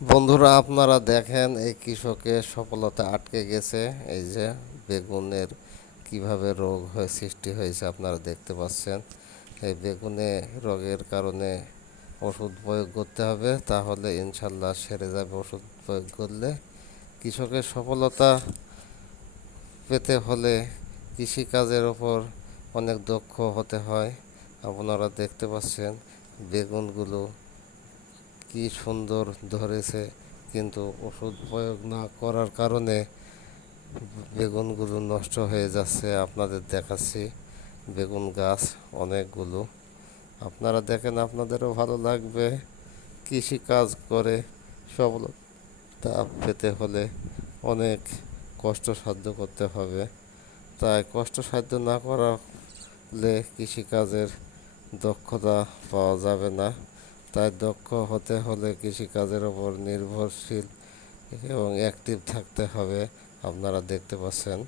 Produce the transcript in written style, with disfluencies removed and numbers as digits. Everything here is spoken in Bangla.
বন্ধুরা, আপনারা দেখেন এই কৃষকের সফলতা আটকে গেছে। এই যে বেগুনের কিভাবে রোগ হয়ে সৃষ্টি হয়েছে আপনারা দেখতে পাচ্ছেন। এই বেগুনে রোগের কারণে ওষুধ প্রয়োগ করতে হবে, তাহলে ইনশাল্লাহ সেরে যাবে। ওষুধ প্রয়োগ করলে কৃষকের সফলতা পেতে হলে কৃষিকাজের ওপর অনেক দক্ষ হতে হয়। আপনারা দেখতে পাচ্ছেন বেগুনগুলো কি সুন্দর ধরেছে, কিন্তু ওষুধ প্রয়োগ না করার কারণে বেগুনগুলো নষ্ট হয়ে যাচ্ছে। আপনাদের দেখাচ্ছি বেগুন গাছ অনেকগুলো। আপনারা দেখেন, আপনাদেরও ভালো লাগবে। কৃষি কাজ করে সফলতা পেতে হলে অনেক কষ্টসাধ্য করতে হবে। তাই কষ্টসাধ্য না করালে কৃষিকাজের দক্ষতা পাওয়া যাবে না। তাই দক্ষ হতে হলে কৃষিকাজের ওপর নির্ভরশীল এবং অ্যাক্টিভ থাকতে হবে। আপনারা দেখতে পাচ্ছেন।